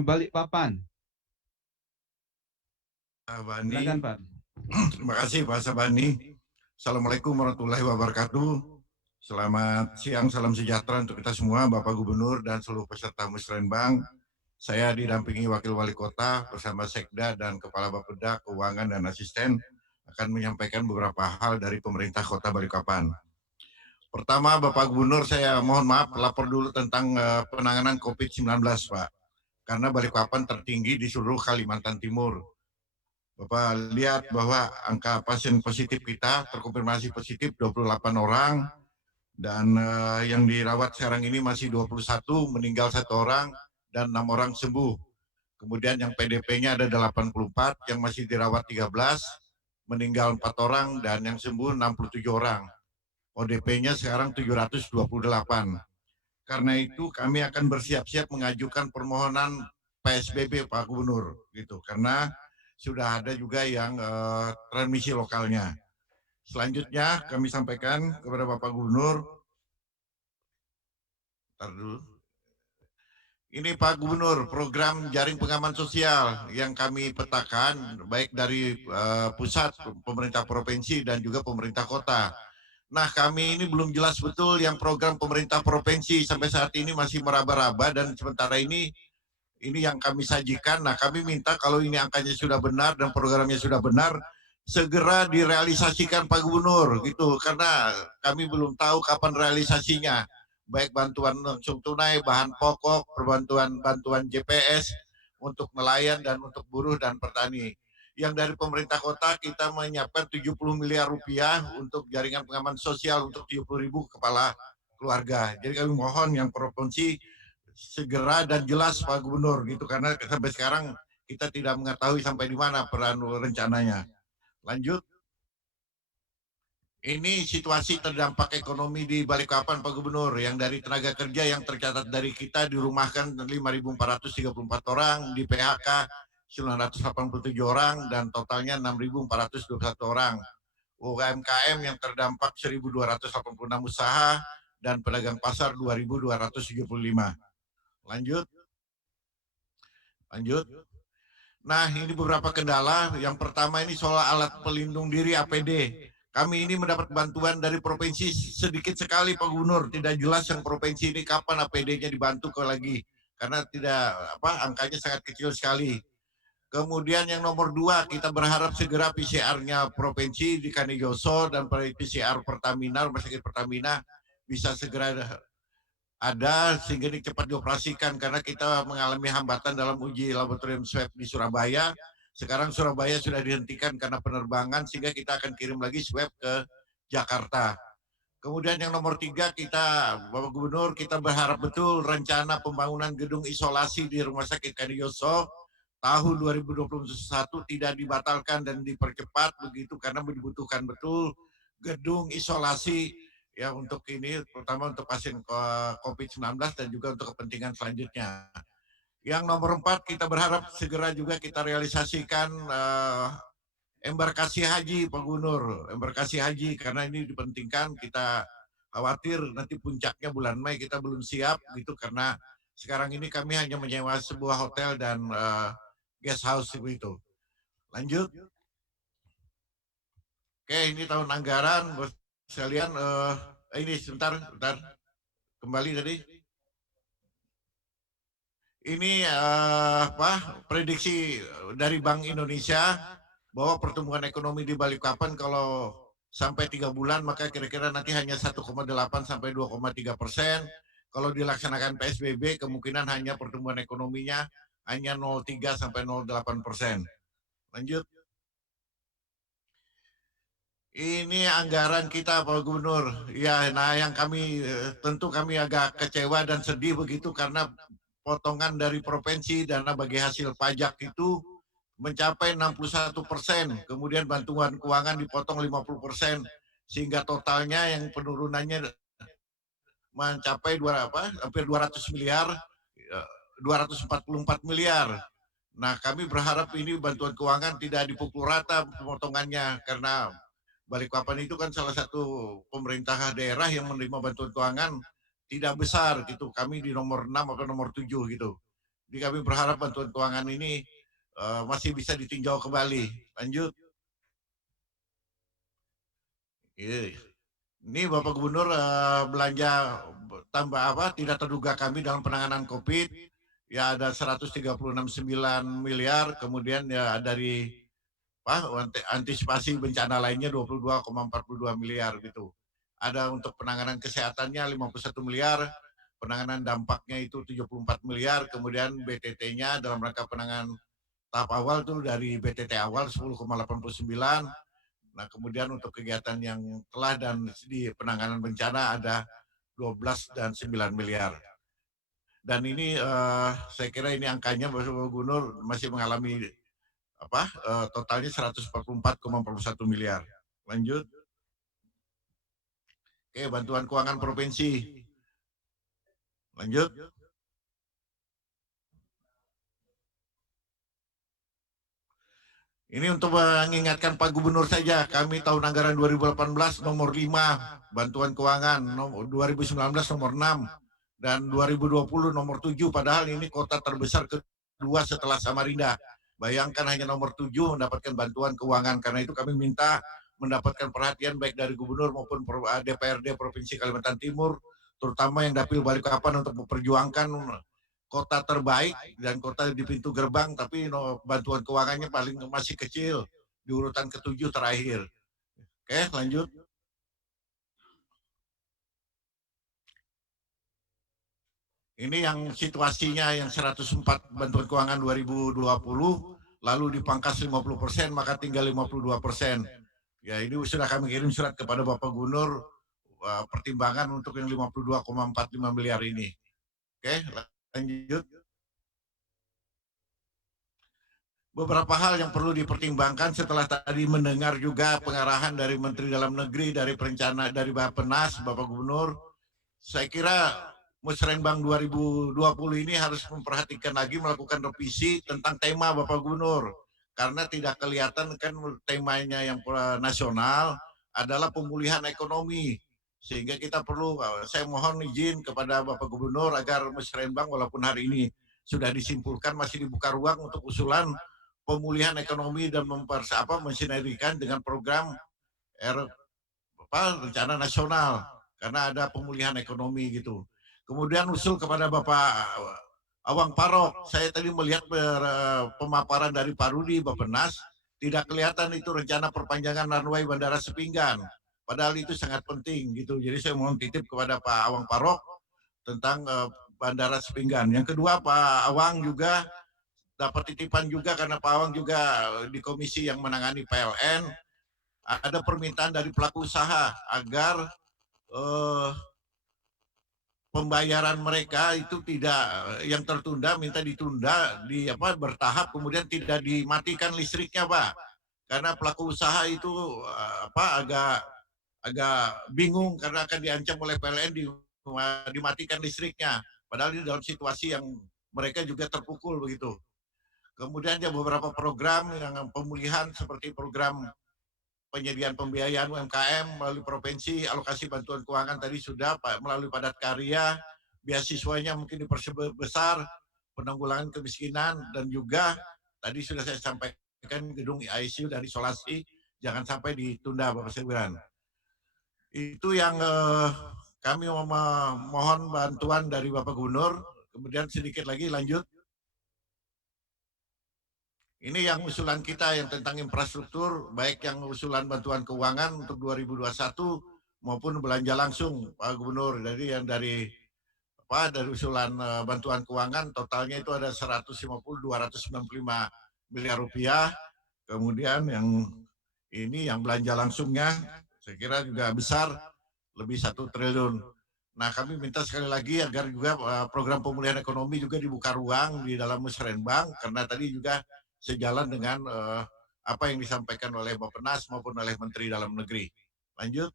Balikpapan. Bani, Silakan Pak. terima kasih Pak Sabani. Assalamualaikum warahmatullahi wabarakatuh. Selamat siang, salam sejahtera untuk kita semua, Bapak Gubernur dan seluruh peserta Musrenbang. Saya didampingi Wakil Wali Kota bersama Sekda dan Kepala Bapeda, Keuangan dan Asisten akan menyampaikan beberapa hal dari pemerintah Kota Balikpapan. Pertama, Bapak Gubernur, saya mohon maaf lapor dulu tentang penanganan COVID-19, Pak. Karena Balikpapan tertinggi di seluruh Kalimantan Timur. Bapak lihat bahwa angka pasien positif kita terkonfirmasi positif 28 orang dan yang dirawat sekarang ini masih 21, meninggal 1 orang dan 6 orang sembuh. Kemudian yang PDP-nya ada 84, yang masih dirawat 13, meninggal 4 orang dan yang sembuh 67 orang. ODP-nya sekarang 728. Karena itu kami akan bersiap-siap mengajukan permohonan PSBB Pak Gubernur gitu, karena sudah ada juga yang transmisi lokalnya. Selanjutnya kami sampaikan kepada Bapak Gubernur. Ini Pak Gubernur, program jaring pengaman sosial yang kami petakan baik dari pusat, pemerintah provinsi dan juga pemerintah kota. Nah, kami ini belum jelas betul yang program pemerintah provinsi sampai saat ini masih meraba-raba dan sementara ini yang kami sajikan. Nah, kami minta kalau ini angkanya sudah benar dan programnya sudah benar, segera direalisasikan Pak Gubernur gitu, karena kami belum tahu kapan realisasinya. Baik bantuan langsung tunai, bahan pokok, bantuan JPS untuk nelayan dan untuk buruh dan petani. Yang dari pemerintah kota kita menyiapkan 70 miliar rupiah untuk jaringan pengaman sosial untuk 70.000 kepala keluarga. Jadi kami mohon yang provinsi segera dan jelas Pak Gubernur gitu, karena sampai sekarang kita tidak mengetahui sampai di mana peran rencananya. Lanjut. Ini situasi terdampak ekonomi di Balikpapan Pak Gubernur, yang dari tenaga kerja yang tercatat dari kita dirumahkan 5.434 orang, di PHK 987 orang dan totalnya 6.421 orang. UMKM yang terdampak 1.286 usaha dan pedagang pasar 2.275. Lanjut. Nah, ini beberapa kendala. Yang pertama ini soal alat pelindung diri APD. Kami ini mendapat bantuan dari provinsi sedikit sekali Pak Gubernur. Tidak jelas yang provinsi ini kapan APD-nya dibantu lagi. Karena tidak angkanya sangat kecil sekali. Kemudian yang nomor 2, kita berharap segera PCR-nya provinsi di Kanijoso dan PCR Pertamina, Rumah Sakit Pertamina bisa segera ada sehingga ini cepat dioperasikan, karena kita mengalami hambatan dalam uji laboratorium swab di Surabaya. Sekarang Surabaya sudah dihentikan karena penerbangan, sehingga kita akan kirim lagi swab ke Jakarta. Kemudian yang nomor 3, kita Bapak Gubernur, kita berharap betul rencana pembangunan gedung isolasi di Rumah Sakit Kanijoso tahun 2021 tidak dibatalkan dan dipercepat begitu, karena dibutuhkan betul gedung isolasi ya untuk ini, terutama untuk pasien COVID-19 dan juga untuk kepentingan selanjutnya. Yang nomor 4, kita berharap segera juga kita realisasikan embarkasi haji Pak Gubernur, embarkasi haji, karena ini dipentingkan. Kita khawatir nanti puncaknya bulan Mei kita belum siap gitu, karena sekarang ini kami hanya menyewa sebuah hotel dan guest house itu. Lanjut. Oke, ini tahun anggaran bos sekalian. Ini sebentar kembali tadi. Ini prediksi dari Bank Indonesia bahwa pertumbuhan ekonomi di Balikpapan kalau sampai 3 bulan maka kira-kira nanti hanya 1,8 sampai 2,3%. Kalau dilaksanakan PSBB kemungkinan hanya pertumbuhan ekonominya hanya 0,3 sampai 0,8%. Lanjut. Ini anggaran kita Pak Gubernur. Ya, nah yang kami tentu kami agak kecewa dan sedih begitu, karena potongan dari provinsi dana bagi hasil pajak itu mencapai 61%. Kemudian bantuan keuangan dipotong 50%, sehingga totalnya yang penurunannya mencapai hampir 200 miliar, 244 miliar. Nah, kami berharap ini bantuan keuangan tidak dipukul rata pemotongannya, karena Balikpapan itu kan salah satu pemerintah daerah yang menerima bantuan keuangan tidak besar gitu. Kami di nomor 6 atau nomor 7 gitu. Jadi kami berharap bantuan keuangan ini masih bisa ditinjau kembali. Lanjut. Ini Bapak Gubernur belanja tambah apa tidak terduga kami dalam penanganan COVID ya ada 136,9 miliar, kemudian ya dari antisipasi bencana lainnya 22,42 miliar gitu. Ada untuk penanganan kesehatannya 51 miliar, penanganan dampaknya itu 74 miliar, kemudian BTT-nya dalam rangka penanganan tahap awal tuh dari BTT awal 10,89. Nah, kemudian untuk kegiatan yang telah dan di penanganan bencana ada 12 dan 9 miliar. Dan ini saya kira ini angkanya Bapak Gubernur masih mengalami totalnya 144,41 miliar. Lanjut. Oke, bantuan keuangan provinsi. Lanjut. Ini untuk mengingatkan Pak Gubernur saja, kami tahun anggaran 2018 nomor 5 bantuan keuangan, 2019 nomor 6, dan 2020 nomor 7, padahal ini kota terbesar kedua setelah Samarinda. Bayangkan hanya nomor 7 mendapatkan bantuan keuangan, karena itu kami minta mendapatkan perhatian baik dari Gubernur maupun DPRD Provinsi Kalimantan Timur, terutama yang Dapil Balikpapan untuk memperjuangkan kota terbaik dan kota di pintu gerbang, tapi bantuan keuangannya paling masih kecil di urutan ke-7 terakhir. Oke, lanjut. Ini yang situasinya yang 104 bantuan keuangan 2020, lalu dipangkas 50%, maka tinggal 52%. Ya, ini sudah kami kirim surat kepada Bapak Gubernur pertimbangan untuk yang 52,45 miliar ini. Oke, lanjut. Beberapa hal yang perlu dipertimbangkan setelah tadi mendengar juga pengarahan dari Menteri Dalam Negeri, dari perencana, dari Bappenas, Bapak Gubernur. Saya kira Musrenbang 2020 ini harus memperhatikan lagi melakukan revisi tentang tema Bapak Gubernur. Karena tidak kelihatan kan temanya yang nasional adalah pemulihan ekonomi. Sehingga kita perlu, saya mohon izin kepada Bapak Gubernur agar Musrenbang walaupun hari ini sudah disimpulkan masih dibuka ruang untuk usulan pemulihan ekonomi dan mensinergikan dengan program rencana nasional karena ada pemulihan ekonomi gitu. Kemudian usul kepada Bapak Awang Parok, saya tadi melihat pemaparan dari Pak Rudi Bappenas, tidak kelihatan itu rencana perpanjangan runway Bandara Sepinggan. Padahal itu sangat penting gitu. Jadi saya mohon titip kepada Pak Awang Parok tentang Bandara Sepinggan. Yang kedua Pak Awang juga dapat titipan juga karena Pak Awang juga di komisi yang menangani PLN, ada permintaan dari pelaku usaha agar pembayaran mereka itu tidak yang tertunda minta ditunda bertahap, kemudian tidak dimatikan listriknya Pak, karena pelaku usaha itu agak bingung karena akan diancam oleh PLN dimatikan listriknya, padahal ini dalam situasi yang mereka juga terpukul begitu. Kemudian ada beberapa program yang pemulihan seperti program penyediaan pembiayaan UMKM melalui provinsi, alokasi bantuan keuangan tadi sudah melalui padat karya, beasiswanya mungkin diperbesar, penanggulangan kemiskinan, dan juga tadi sudah saya sampaikan gedung ICU dan isolasi jangan sampai ditunda Bapak Sekjen. Itu yang kami mohon bantuan dari Bapak Gubernur. Kemudian sedikit lagi lanjut. Ini yang usulan kita yang tentang infrastruktur, baik yang usulan bantuan keuangan untuk 2021 maupun belanja langsung Pak Gubernur. Jadi yang dari usulan bantuan keuangan totalnya itu ada 295 miliar rupiah. Kemudian yang ini yang belanja langsungnya saya kira juga besar, lebih 1 triliun. Nah, kami minta sekali lagi agar juga program pemulihan ekonomi juga dibuka ruang di dalam Musrenbang, karena tadi juga sejalan dengan apa yang disampaikan oleh Bappenas maupun oleh Menteri Dalam Negeri. Lanjut.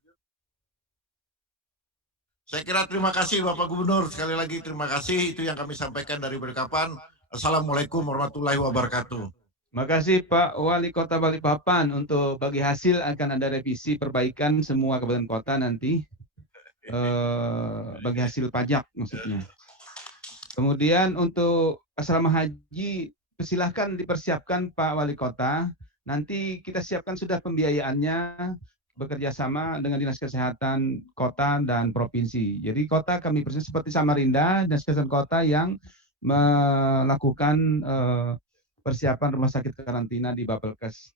Saya kira terima kasih Bapak Gubernur. Sekali lagi terima kasih. Itu yang kami sampaikan dari Balikpapan. Assalamualaikum warahmatullahi wabarakatuh. Terima kasih Pak Wali Kota Balikpapan. Untuk bagi hasil akan ada revisi perbaikan semua kabupaten kota nanti. Bagi hasil pajak maksudnya. Kemudian untuk asrama haji, silahkan dipersiapkan Pak Wali Kota. Nanti kita siapkan sudah pembiayaannya bekerja sama dengan Dinas Kesehatan Kota dan Provinsi. Jadi kota kami persis seperti Samarinda, Dinas Kesehatan Kota yang melakukan persiapan rumah sakit karantina di Bapelkes.